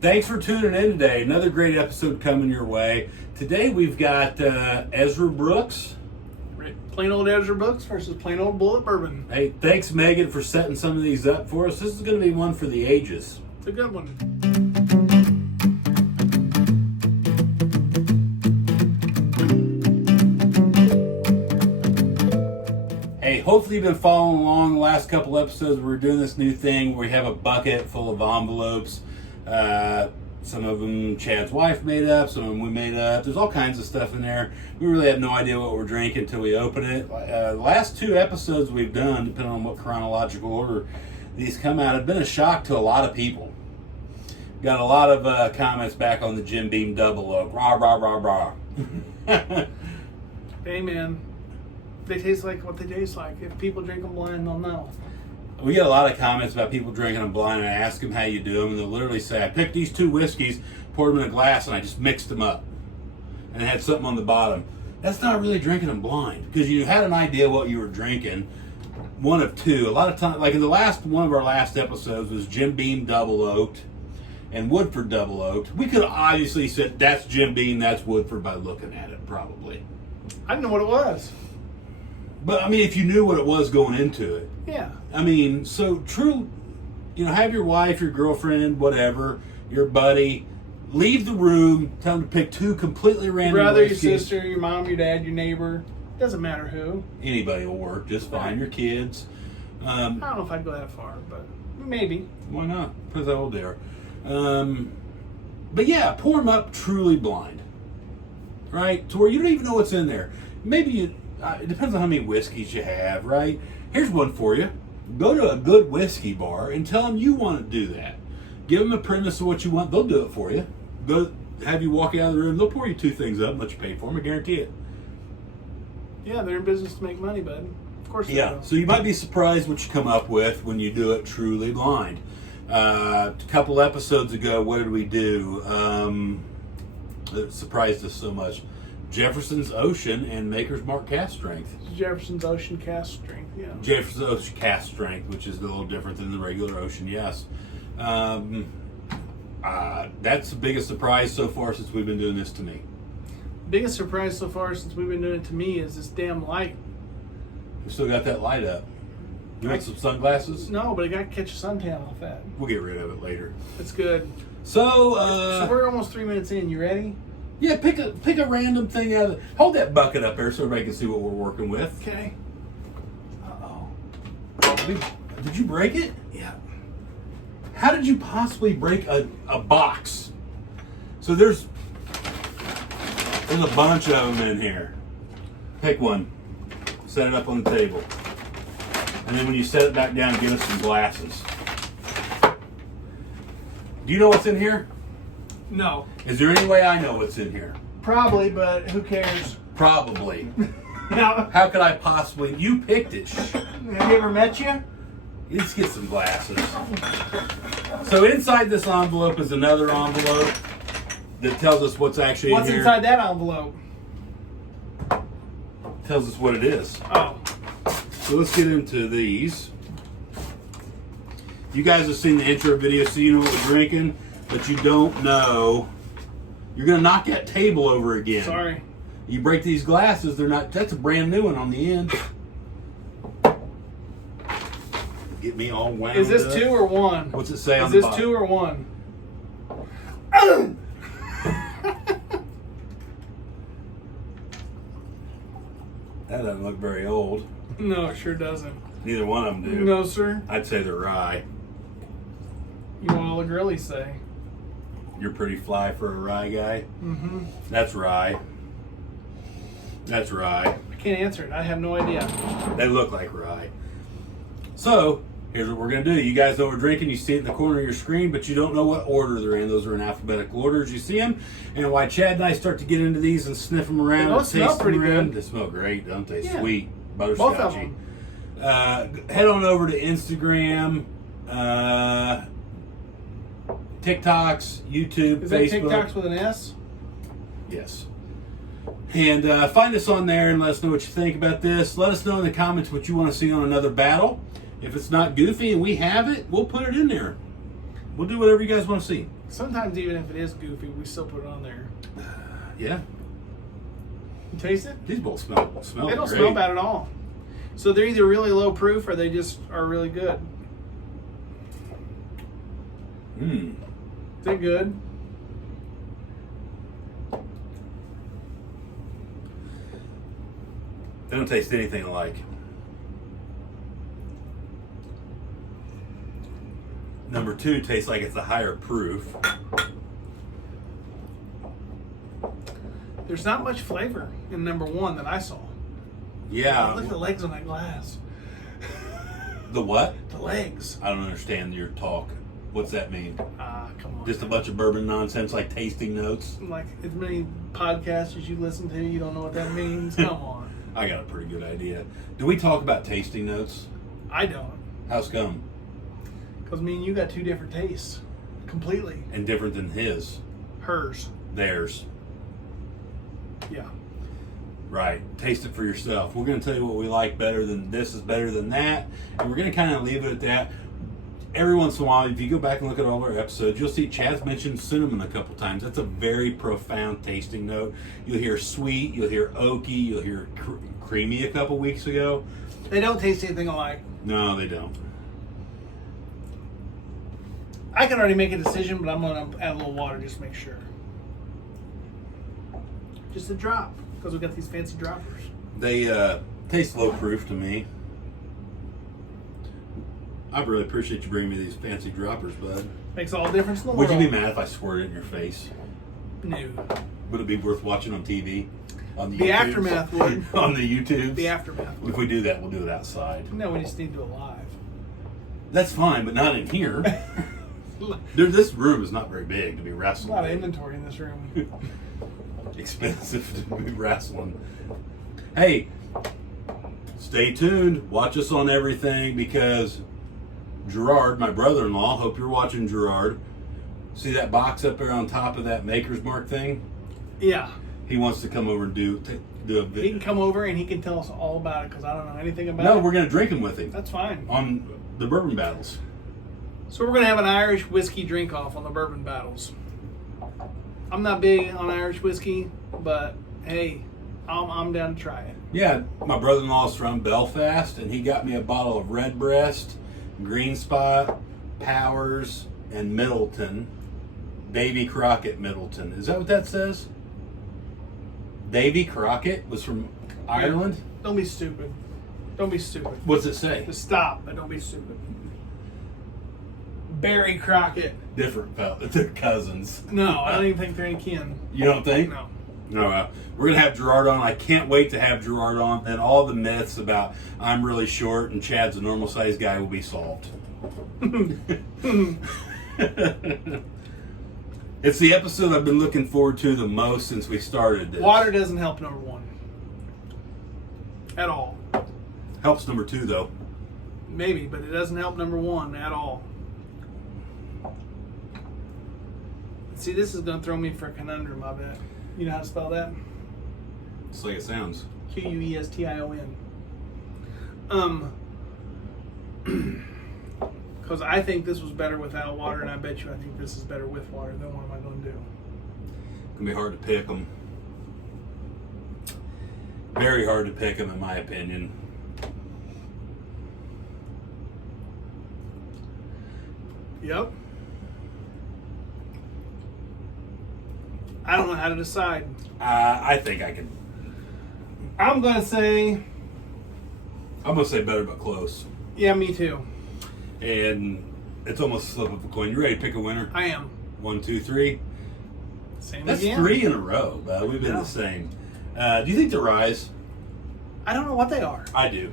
Thanks for tuning in today. Another great episode coming your way. Today we've got Ezra Brooks. Plain old Ezra Brooks versus plain old Bulleit Bourbon. Hey, thanks Megan for setting some of these up for us. This is going to be one for the ages. It's a good one. Hey, hopefully you've been following along the last couple episodes. We're doing this new thing where we have a bucket full of envelopes. Some of them Chad's wife made up, some of them we made up. There's all kinds of stuff in there. We really have no idea what we're drinking until we open it. The last two episodes we've done, depending on what chronological order these come out, have been a shock to a lot of people. Got a lot of comments back on the Jim Beam Double Oak. Rah, rah, rah, rah. Hey man, they taste like what they taste like. If people drink them blind, they'll know. We get a lot of comments about people drinking them blind, and I ask them how you do them, and they'll literally say, I picked these two whiskeys, poured them in a glass, and I just mixed them up. And it had something on the bottom. That's not really drinking them blind, because you had an idea what you were drinking. One of two. A lot of times, like in the last one of our last episodes was Jim Beam Double Oaked and Woodford Double Oaked. We could have obviously said, that's Jim Beam, that's Woodford by looking at it, probably. I didn't know what it was. But, I mean, if you knew what it was going into it. Yeah. I mean, so true, have your wife, your girlfriend, whatever, your buddy, leave the room, tell them to pick two completely random Your brother, whiskeys. your sister, your mom, your dad, your neighbor. Doesn't matter who. Anybody will work just fine. Your kids. I don't know if I'd go that far, but maybe. Why not? Depends how old they are. But yeah, pour them up truly blind. Right? To where you don't even know what's in there. Maybe it depends on how many whiskeys you have, right? Here's one for you. Go to a good whiskey bar and tell them you want to do that. Give them a premise of what you want. They'll do it for you. Go have you walk out of the room. They'll pour you two things up and let you pay for them. I guarantee it. Yeah, they're in business to make money, bud. Of course they will. So you might be surprised what you come up with when you do it truly blind. A couple episodes ago, what did we do? That surprised us so much. Jefferson's Ocean and Maker's Mark Cask Strength. Jefferson's Ocean Cask Strength, yeah. Jefferson's Ocean Cask Strength, which is a little different than the regular Ocean, yes. That's the biggest surprise so far since we've been doing this to me. Biggest surprise so far since we've been doing it to me is this damn light. We still got that light up. You want some sunglasses? No, but I got to catch a suntan off that. We'll get rid of it later. It's good. So we're almost 3 minutes in. You ready? Yeah, pick a random thing out of it. Hold that bucket up there so everybody can see what we're working with. Okay. Uh-oh. Did you break it? Yeah. How did you possibly break a box? So there's a bunch of them in here. Pick one. Set it up on the table. And then when you set it back down, give us some glasses. Do you know what's in here? No. Is there any way I know what's in here? Probably, but who cares? Probably. Now, How could I possibly? You picked it. have you ever met you? Let's get some glasses. So inside this envelope is another envelope that tells us what's actually What's in here. inside that envelope? Tells us what it is. Oh. So let's get into these. You guys have seen the intro video, so you know what we're drinking, but you don't know. You're gonna knock that table over again. Sorry. You break these glasses, that's a brand new one on the end. Get me all wound Is this up. 2 or 1? What's it say on Is the this bottom? 2 or 1? That doesn't look very old. No, it sure doesn't. Neither one of them do. No, sir. I'd say they're rye. You all really say. You're pretty fly for a rye guy. Mm-hmm. That's rye. That's rye. I can't answer it. I have no idea. They look like rye. So, here's what we're going to do. You guys know what we're drinking. You see it in the corner of your screen, but you don't know what order they're in. Those are in alphabetical order as you see them. And while Chad and I start to get into these and sniff them around, They both smell taste them pretty around, good. They smell great, don't they? Yeah. Sweet. Both of Butterscotchy. them. Head on over to Instagram, TikToks, YouTube, Is that Facebook. TikToks with an S? Yes. And find us on there and let us know what you think about this. Let us know in the comments what you want to see on another battle. If it's not goofy and we have it, we'll put it in there. We'll do whatever you guys want to see. Sometimes even if it is goofy, we still put it on there. Yeah. You taste it? These both smell They don't great. smell bad at all. So they're either really low proof or they just are really good. Mmm. Is it good? They don't taste anything alike. Number 2 tastes like it's a higher proof. There's not much flavor in number 1 that I saw. Yeah. Look at the legs on that glass. The what? The legs. I don't understand your talk. What's that mean? Come on. Just a bunch of bourbon nonsense like tasting notes? Like as many podcasts as you listen to, you don't know what that means? Come on. I got a pretty good idea. Do we talk about tasting notes? I don't. How's come? Because me and you got 2 different tastes. Completely. And different than his. Hers. Theirs. Yeah. Right. Taste it for yourself. We're going to tell you what we like better than this is better than that. And we're going to kind of leave it at that. Every once in a while, if you go back and look at all our episodes, you'll see Chad's mentioned cinnamon a couple times. That's a very profound tasting note. You'll hear sweet, you'll hear oaky, you'll hear creamy a couple weeks ago. They don't taste anything alike. No, they don't. I can already make a decision, but I'm going to add a little water just to make sure. Just a drop, because we've got these fancy droppers. They taste low proof to me. I really appreciate you bringing me these fancy droppers, bud. Makes all the difference in the Would world. you be mad if I squirted it in your face? No. Would it be worth watching on TV? On The YouTubes? aftermath would. On the YouTube? The aftermath. If we do that, we'll do it outside. No, we just need to do it live. That's fine, but not in here. This room is not very big to be A wrestling. lot of inventory in this room. Expensive to be wrestling. Hey, stay tuned. Watch us on everything because Gerard, my brother-in-law, hope you're watching, Gerard. See that box up there on top of that Maker's Mark thing? Yeah. He wants to come over and do a video. He can come over and he can tell us all about it because I don't know anything about it. No, we're going to drink them with him That's fine. on the bourbon battles. So we're going to have an Irish whiskey drink-off on the bourbon battles. I'm not big on Irish whiskey, but hey, I'm down to try it. Yeah, my brother-in-law's from Belfast, and he got me a bottle of Redbreast, Green Spot, Powers, and Middleton. Davy Crockett Middleton. Is that what that says? Davy Crockett was from Ireland? Don't be stupid. Don't be stupid. What's it say? Just stop, but don't be stupid. Barry Crockett. Different fella. They're cousins. No, I don't even think they're any kin. You don't think? No. No, we're going to have Gerard on. I can't wait to have Gerard on. And all the myths about I'm really short and Chad's a normal sized guy will be solved. It's the episode I've been looking forward to the most since we started this. Water doesn't help number 1. At all. Helps number 2, though. Maybe, but it doesn't help number 1 at all. See, this is going to throw me for a conundrum, I bet. You know how to spell that? Just like it sounds. Question. Because I think this was better without water, and I bet you I think this is better with water. Then what am I going to do? It's going to be hard to pick them. Very hard to pick them, in my opinion. Yep. I don't know how to decide. I think I can. I'm going to say, I'm going to say better but close. yeah, me too. And it's almost a slip of a coin. You ready to pick a winner? I am. 1, 2, 3. Same That's again. 3 in a row, bud. We've been Yeah. the same. Do you think the Rise? I don't know what they are. I do.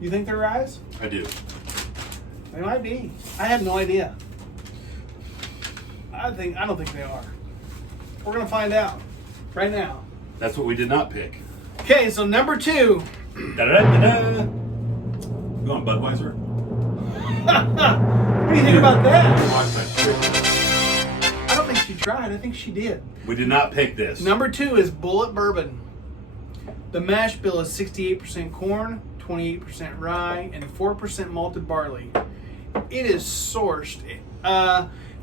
You think they're Rise? I do. They might be. I have no idea. I don't think they are. We're gonna find out right now. That's what we did not pick. Okay, so number 2. Da-da-da-da-da. You want Budweiser? What do you think about that? Watch I don't think she tried. I think she did. We did not pick this. Number 2 is Bulleit Bourbon. The mash bill is 68% corn, 28% rye, and 4% malted barley. It is sourced.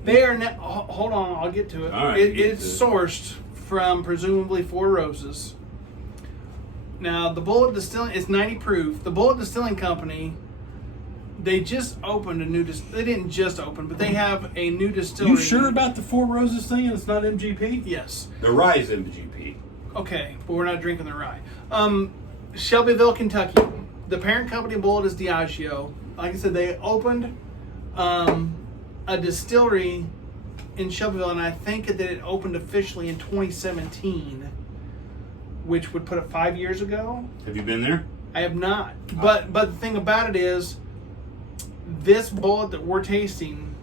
They are now. Hold on, I'll get to it. All right, It's sourced from presumably Four Roses. Now the Bulleit Distilling is 90 proof. The Bulleit Distilling Company, they just opened a new. They didn't just open, but they have a new distillery. You sure about the Four Roses thing? And it's not MGP. Yes. The rye is MGP. Okay, but we're not drinking the rye. Shelbyville, Kentucky. The parent company of Bulleit is Diageo. Like I said, they opened a distillery in Shelbyville, and I think that it opened officially in 2017, which would put it 5 years ago. Have you been there? I have not. But the thing about it is, this Bulleit that we're tasting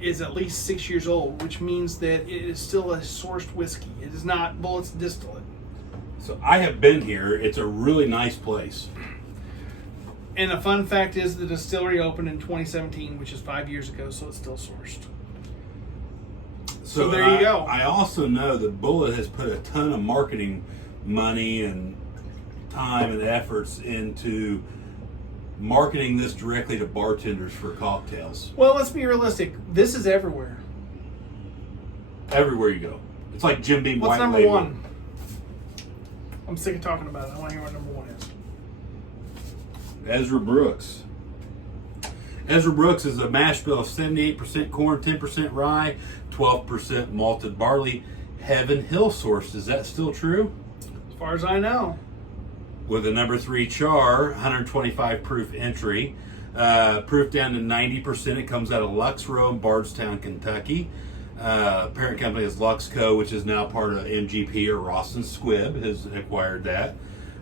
is at least 6 years old, which means that it is still a sourced whiskey. It is not Bulleit's distillate. So I have been here. It's a really nice place. And a fun fact is the distillery opened in 2017, which is 5 years ago, so it's still sourced. So there you go. I also know that Bulleit has put a ton of marketing money and time and efforts into marketing this directly to bartenders for cocktails. Well, let's be realistic. This is everywhere. Everywhere you go. It's like Jim Beam What's White number Label. one? I'm sick of talking about it. I want to hear what number one is. Ezra Brooks. Ezra Brooks is a mash bill of 78% corn, 10% rye, 12% malted barley. Heaven Hill sourced. Is that still true? As far as I know. With a number 3 char, 125 proof entry. Proof down to 90%. It comes out of Lux Row in Bardstown, Kentucky. Parent company is Luxco, which is now part of MGP, or Ross and Squibb has acquired that.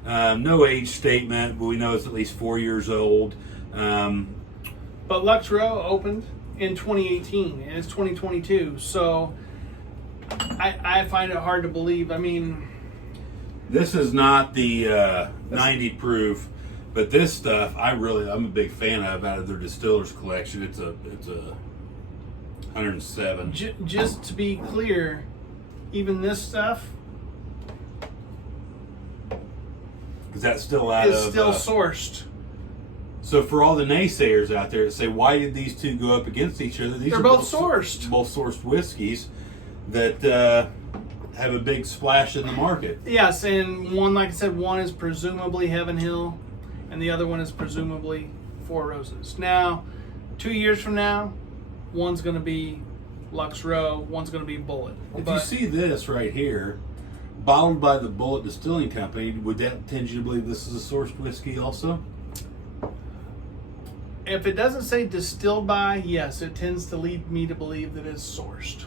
No age statement, but we know it's at least 4 years old. But Lux Row opened in 2018, and it's 2022. So I find it hard to believe. I mean, this is not the 90 proof, but this stuff I'm a big fan of out of their distillers collection. It's a 107. Just to be clear, even this stuff Is that still out is of? still sourced. So for all the naysayers out there that say, why did these two go up against each other? These They're are both sourced. Both sourced whiskeys that have a big splash in the market. Yes, and one, like I said, one is presumably Heaven Hill, and the other one is presumably Four Roses. Now, 2 years from now, one's going to be Lux Row, one's going to be Bulleit. If you see this right here, bottled by the Bulleit Distilling Company, would that tend you to believe this is a sourced whiskey also? If it doesn't say distilled by, yes, it tends to lead me to believe that it's sourced.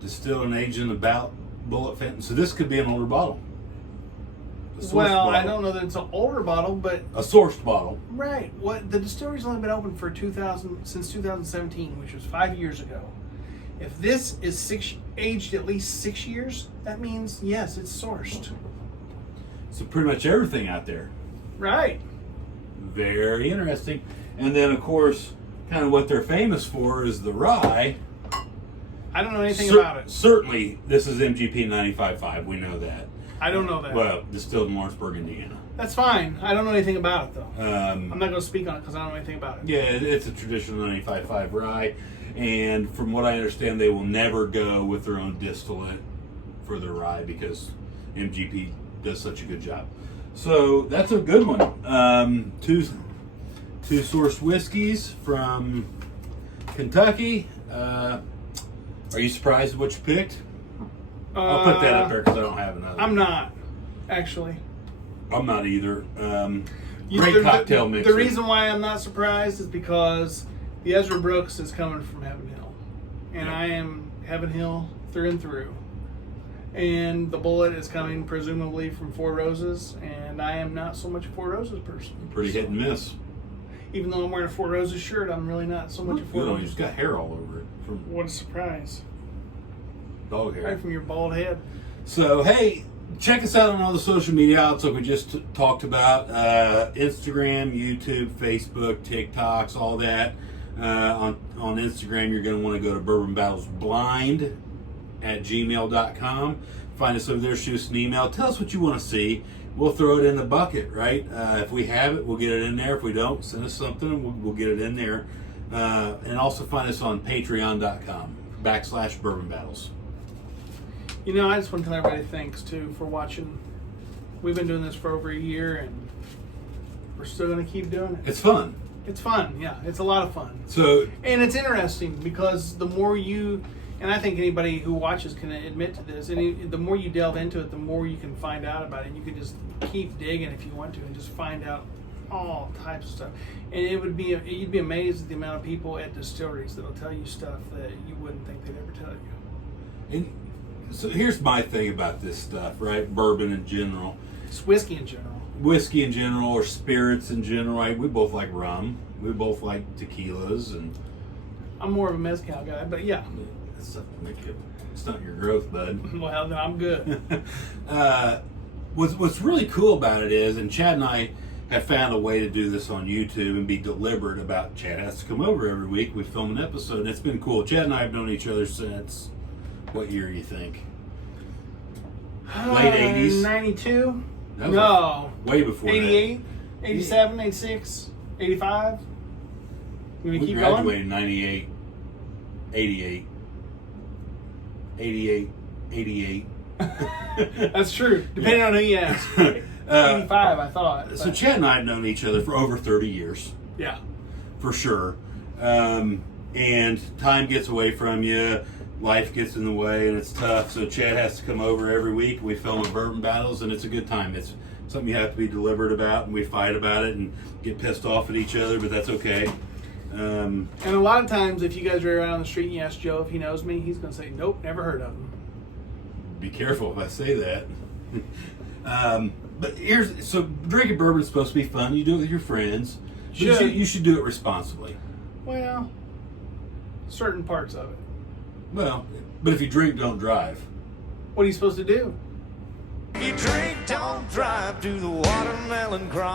Distilled and aged in about Bulleit Fenton. So this could be an older bottle. Well, I don't know that it's an older bottle, but a sourced bottle. right. What the distillery's only been open for since 2017, which was 5 years ago. If this is aged at least 6 years, that means yes, it's sourced. So pretty much everything out there. Right. Very interesting. And then, of course, kind of what they're famous for is the rye. I don't know anything about it. Certainly, this is MGP 95.5. We know that. I don't know that. Well, distilled in Lawrenceburg, Indiana. That's fine. I don't know anything about it, though. I'm not going to speak on it because I don't know anything about it. Yeah, it's a traditional 95.5 rye. And from what I understand, they will never go with their own distillate for their rye because MGP does such a good job. So that's a good one. Two sourced whiskeys from Kentucky. Are you surprised at what you picked? I'll put that up there because I don't have another. I'm not, actually. I'm not either. Great cocktail mixer. The reason why I'm not surprised is because the Ezra Brooks is coming from Heaven Hill. And I am Heaven Hill through and through. And the Bulleit is coming presumably from Four Roses, and I am not so much a Four Roses person. Pretty hit and miss. Even though I'm wearing a Four Roses shirt, I'm really not so much a Four Roses. You've got hair all over it. What a surprise. Dog hair. Right from your bald head. So, hey, check us out on all the social media outlets like we just talked about. Instagram, YouTube, Facebook, TikToks, all that. On Instagram, you're going to want to go to bourbonbattlesblind@gmail.com. Find us over there, shoot us an email. Tell us what you want to see. We'll throw it in the bucket, right? If we have it, we'll get it in there. If we don't, send us something and we'll get it in there. And also find us on patreon.com/Bourbon Battles. You know, I just want to tell everybody thanks, too, for watching. We've been doing this for over a year, and we're still going to keep doing it. It's fun. It's fun, yeah. It's a lot of fun. So, and it's interesting because the more you, and I think anybody who watches can admit to this, the more you delve into it, the more you can find out about it. And you can just keep digging if you want to and just find out all types of stuff. And you'd be amazed at the amount of people at distilleries that'll tell you stuff that you wouldn't think they'd ever tell you. and so here's my thing about this stuff, right? Bourbon in general. It's whiskey in general. Whiskey in general, or spirits in general, right? We both like rum. We both like tequilas, and I'm more of a mezcal guy, but yeah. it's not your growth, bud. Well, no, I'm good. What's really cool about it is, and Chad and I have found a way to do this on YouTube and be deliberate about. Chad has to come over every week. We film an episode, and it's been cool. Chad and I have known each other since what year you think? Late 80s? 92? That was No. way before 88? that. 87? 86? 85? You want to We keep graduated going? in 98, 88, 88, 88. That's true, depending on who you ask. 85, I thought. So but- Chad and I have known each other for over 30 years. Yeah. For sure. And time gets away from you, life gets in the way, and it's tough. So Chad has to come over every week. We film at Bourbon Battles, and it's a good time. It's something you have to be deliberate about, and we fight about it and get pissed off at each other, but that's okay. And a lot of times, if you guys are around the street and you ask Joe if he knows me, he's going to say, nope, never heard of him. Be careful if I say that. But so drinking bourbon is supposed to be fun. You do it with your friends. But you should do it responsibly. Well, certain parts of it. Well, but if you drink, don't drive. What are you supposed to do? You drink, don't drive, do the watermelon crawl.